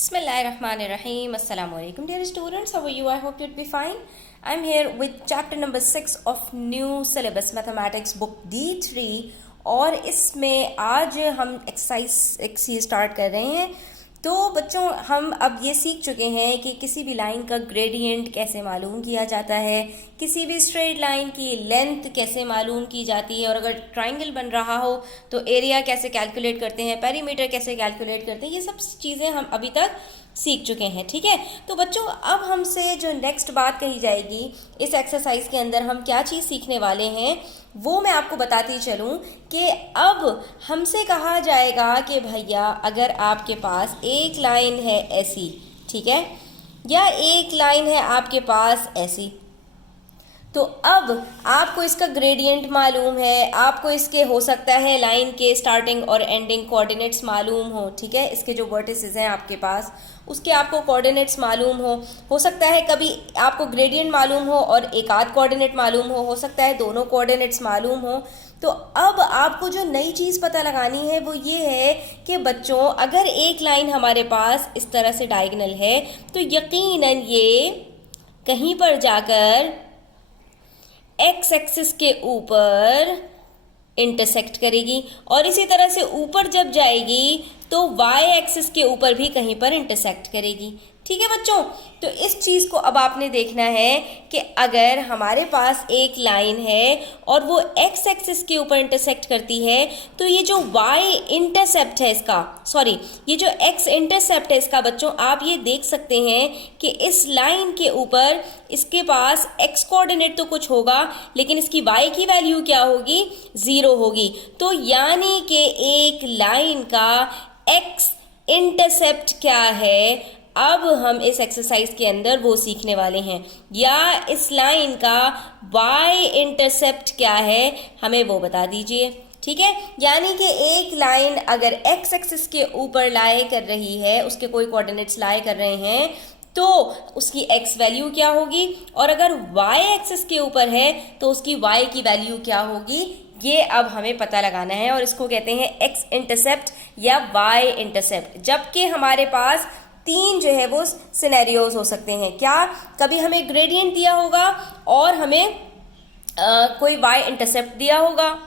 Bismillahirrahmanirrahim. Assalamu alaikum dear students. How are you? I hope you'd be fine. I'm here with chapter number 6 of new syllabus mathematics book D3 और इसमें आज हम exercise एक सी start कर रहे हैं। तो बच्चों हम अब ये सीख चुके हैं कि किसी भी लाइन का ग्रेडियंट कैसे मालूम किया जाता है, किसी भी स्ट्रेट लाइन की लेंथ कैसे मालूम की जाती है, और अगर ट्राइंगल बन रहा हो तो एरिया कैसे कैलकुलेट करते हैं, पेरीमीटर कैसे कैलकुलेट करते हैं। ये सब चीज़ें हम अभी तक सीख चुके हैं। ठीक है, तो बच्चों अब हमसे जो नेक्स्ट बात कही जाएगी इस एक्सरसाइज के अंदर हम क्या चीज़ सीखने वाले हैं वो मैं आपको बताती चलूं कि अब हमसे कहा जाएगा कि भैया अगर आपके पास एक लाइन है ऐसी, ठीक है, या एक लाइन है आपके पास ऐसी, तो अब आपको इसका ग्रेडियंट मालूम है, आपको इसके हो सकता है लाइन के स्टार्टिंग और एंडिंग कोऑर्डिनेट्स मालूम हो। ठीक है, इसके जो वर्टिसेस हैं आपके पास उसके आपको कोऑर्डिनेट्स मालूम हो सकता है कभी आपको ग्रेडियंट मालूम हो और एक आध कोऑर्डिनेट मालूम हो सकता है दोनों कोऑर्डिनेट्स मालूम हो। तो अब आपको जो नई चीज़ पता लगानी है वो ये है कि बच्चों अगर एक लाइन हमारे पास इस तरह से डायगोनल है तो यकीनन ये कहीं पर जाकर एक्स एक्सिस के ऊपर इंटरसेक्ट करेगी और इसी तरह से ऊपर जब जाएगी तो वाई एक्सिस के ऊपर भी कहीं पर इंटरसेक्ट करेगी। ठीक है बच्चों, तो इस चीज़ को अब आपने देखना है कि अगर हमारे पास एक लाइन है और वो एक्स एक्सिस के ऊपर इंटरसेक्ट करती है तो ये जो वाई इंटरसेप्ट है इसका, सॉरी ये जो एक्स इंटरसेप्ट है इसका बच्चों आप ये देख सकते हैं कि इस लाइन के ऊपर इसके पास एक्स कोऑर्डिनेट तो कुछ होगा लेकिन इसकी वाई की वैल्यू क्या होगी, 0 होगी। तो यानी कि एक लाइन का एक्स इंटरसेप्ट क्या है अब हम इस एक्सरसाइज के अंदर वो सीखने वाले हैं, या इस लाइन का वाई इंटरसेप्ट क्या है हमें वो बता दीजिए। ठीक है, यानी कि एक लाइन अगर एक्स एक्सिस के ऊपर लाई कर रही है, उसके कोई कोऑर्डिनेट्स लाई कर रहे हैं तो उसकी एक्स वैल्यू क्या होगी, और अगर वाई एक्सिस के ऊपर है तो उसकी वाई की वैल्यू क्या होगी, ये अब हमें पता लगाना है और इसको कहते हैं एक्स इंटरसेप्ट या वाई इंटरसेप्ट। जबकि हमारे पास तीन जो है वो सिनेरियोज हो सकते हैं। क्या, कभी हमें ग्रेडियंट दिया होगा और हमें कोई वाई इंटरसेप्ट दिया होगा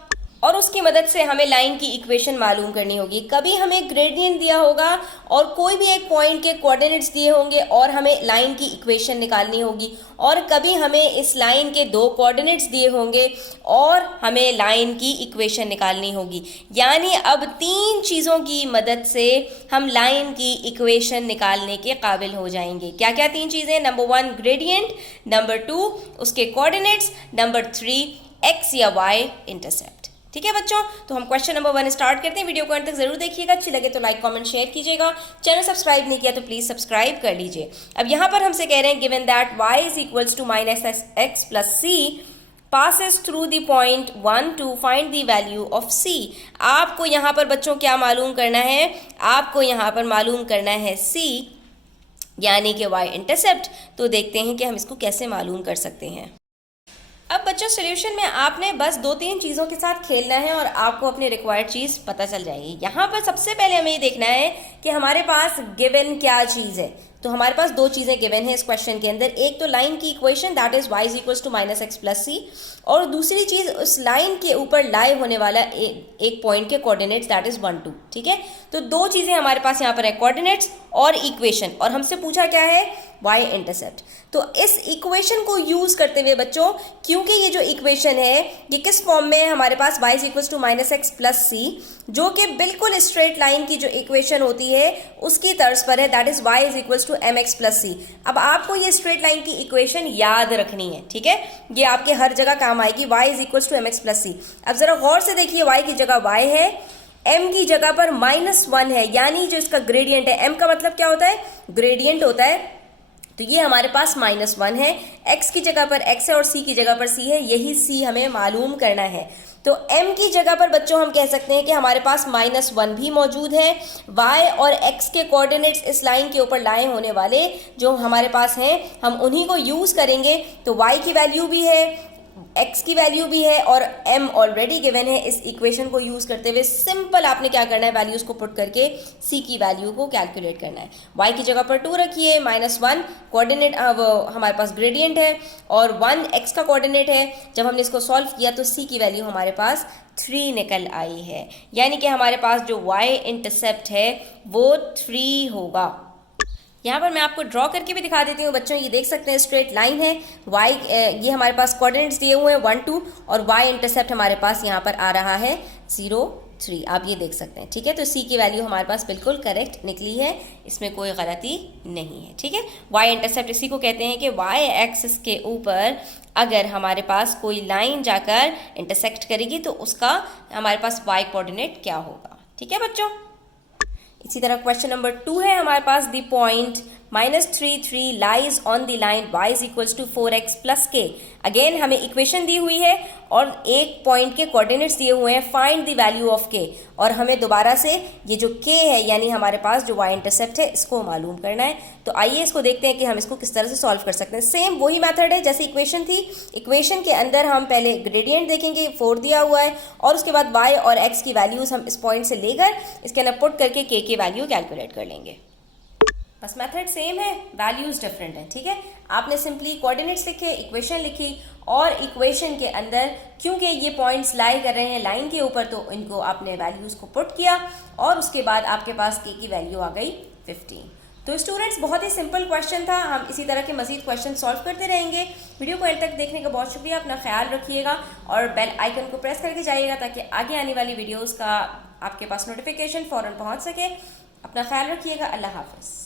और उसकी मदद से हमें लाइन की इक्वेशन मालूम करनी होगी। कभी हमें ग्रेडियंट दिया होगा और कोई भी एक पॉइंट के कोऑर्डिनेट्स दिए होंगे और हमें लाइन की इक्वेशन निकालनी होगी, और कभी हमें इस लाइन के दो कोऑर्डिनेट्स दिए होंगे और हमें लाइन की इक्वेशन निकालनी होगी। यानी अब तीन चीज़ों की मदद से हम लाइन की इक्वेशन निकालने के काबिल हो जाएंगे। क्या क्या तीन चीज़ें, नंबर 1 ग्रेडियंट, नंबर 2 उसके कोऑर्डिनेट्स, नंबर 3 एक्स या वाई इंटरसेप्ट। ठीक है बच्चों, तो हम क्वेश्चन नंबर 1 स्टार्ट करते हैं। वीडियो को अंत तक जरूर देखिएगा, अच्छी लगे तो लाइक कमेंट शेयर कीजिएगा, चैनल सब्सक्राइब नहीं किया तो प्लीज सब्सक्राइब कर लीजिए। अब यहाँ पर हमसे कह रहे हैं given that y is equals to minus x plus c passes through the point 1 to find the value of c। आपको यहाँ पर बच्चों क्या मालूम करना है, आपको यहाँ पर मालूम करना है c यानी कि y इंटरसेप्ट। तो देखते हैं कि हम इसको कैसे मालूम कर सकते हैं। अब बच्चों सोल्यूशन में आपने बस 2-3 चीज़ों के साथ खेलना है और आपको अपनी रिक्वायर्ड चीज़ पता चल जाएगी। यहाँ पर सबसे पहले हमें ये देखना है कि हमारे पास गिवन क्या चीज़ है। तो हमारे पास दो चीज़ें गिवन है इस क्वेश्चन के अंदर, एक तो लाइन की equation that is y is equals to minus x plus c, और दूसरी चीज़ उस लाइन के ऊपर लाई होने वाला एक पॉइंट के कोऑर्डिनेट्स दैट इज 1 2। ठीक है, तो दो चीज़ें हमारे पास यहाँ पर है, कोऑर्डिनेट्स और इक्वेशन, और हमसे पूछा क्या है, y इंटरसेप्ट। तो इस इक्वेशन को यूज करते हुए बच्चों, क्योंकि ये जो इक्वेशन है ये किस फॉर्म में है, हमारे पास y is equals to minus x plus c, जो कि बिल्कुल स्ट्रेट लाइन की जो इक्वेशन होती है उसकी तर्ज पर है, that is y is equals to m x plus c. अब आपको ये स्ट्रेट लाइन की इक्वेशन याद रखनी है। ठीक है, ये आपके हर जगह काम आएगी, y is equals to m x plus c. अब जरा गौर से देखिए, y की जगह y है, m की जगह पर -1 है, यानी जो इसका ग्रेडियंट है, m का मतलब क्या होता है, ग्रेडियंट होता है, तो ये हमारे पास -1 है, x की जगह पर x है और c की जगह पर c है, यही c हमें मालूम करना है। तो m की जगह पर बच्चों हम कह सकते हैं कि हमारे पास -1 भी मौजूद है, y और x के कोऑर्डिनेट्स इस लाइन के ऊपर लाए होने वाले जो हमारे पास हैं हम उन्हीं को यूज़ करेंगे। तो y की वैल्यू भी है, x की वैल्यू भी है और m ऑलरेडी गिवन है। इस इक्वेशन को यूज़ करते हुए सिंपल आपने क्या करना है, वैल्यूज़ को पुट करके c की वैल्यू को कैलकुलेट करना है। y की जगह पर 2 रखिए, -1 कोऑर्डिनेट हमारे पास ग्रेडियंट है और 1 x का कोऑर्डिनेट है। जब हमने इसको सॉल्व किया तो c की वैल्यू हमारे पास 3 निकल आई है, यानी कि हमारे पास जो y इंटरसेप्ट है वो 3 होगा। यहाँ पर मैं आपको ड्रॉ करके भी दिखा देती हूँ बच्चों, ये देख सकते हैं स्ट्रेट लाइन है, y ये हमारे पास कोऑर्डिनेट्स दिए हुए हैं 1 2 और y इंटरसेप्ट हमारे पास यहाँ पर आ रहा है 0 3, आप ये देख सकते हैं। ठीक है, तो c की वैल्यू हमारे पास बिल्कुल करेक्ट निकली है, इसमें कोई गलती नहीं है। ठीक है, y इंटरसेप्ट इसी को कहते हैं कि y एक्सिस के ऊपर अगर हमारे पास कोई लाइन जाकर इंटरसेक्ट करेगी तो उसका हमारे पास y कोऑर्डिनेट क्या होगा। ठीक है बच्चों, इसी तरह क्वेश्चन नंबर 2 है हमारे पास, the point -3 3 lies on the line y is equals to 4x plus k। Again हमें इक्वेशन दी हुई है और एक पॉइंट के कोऑर्डिनेट्स दिए हुए हैं, find the value of k, और हमें दोबारा से ये जो k है यानी हमारे पास जो y इंटरसेप्ट है इसको मालूम करना है। तो आइए इसको देखते हैं कि हम इसको किस तरह से सॉल्व कर सकते हैं। सेम वही मेथड है जैसे इक्वेशन थी। इक्वेशन के अंदर हम पहले ग्रेडियंट देखेंगे, 4 दिया हुआ है, और उसके बाद y और x की वैल्यूज़ हम इस पॉइंट से लेकर इसके अंदर पुट करके k की वैल्यू कैलकुलेट कर लेंगे। बस मेथड सेम है, वैल्यूज़ डिफरेंट है। ठीक है, आपने सिंपली कोऑर्डिनेट्स लिखे, इक्वेशन लिखी, और इक्वेशन के अंदर क्योंकि ये पॉइंट्स लाई कर रहे हैं लाइन के ऊपर तो इनको आपने वैल्यूज़ को पुट किया और उसके बाद आपके पास k की वैल्यू आ गई 15। तो स्टूडेंट्स बहुत ही सिंपल क्वेश्चन था, हम इसी तरह के मजीद क्वेश्चन सॉल्व करते रहेंगे। वीडियो को एंड तक देखने का बहुत शुक्रिया, अपना ख्याल रखिएगा और बेल आइकन को प्रेस करके जाइएगा ताकि आगे आने वाली वीडियोज़ का आपके पास नोटिफिकेशन फ़ौरन पहुँच सके। अपना ख्याल रखिएगा, अल्लाह हाफ़िज़।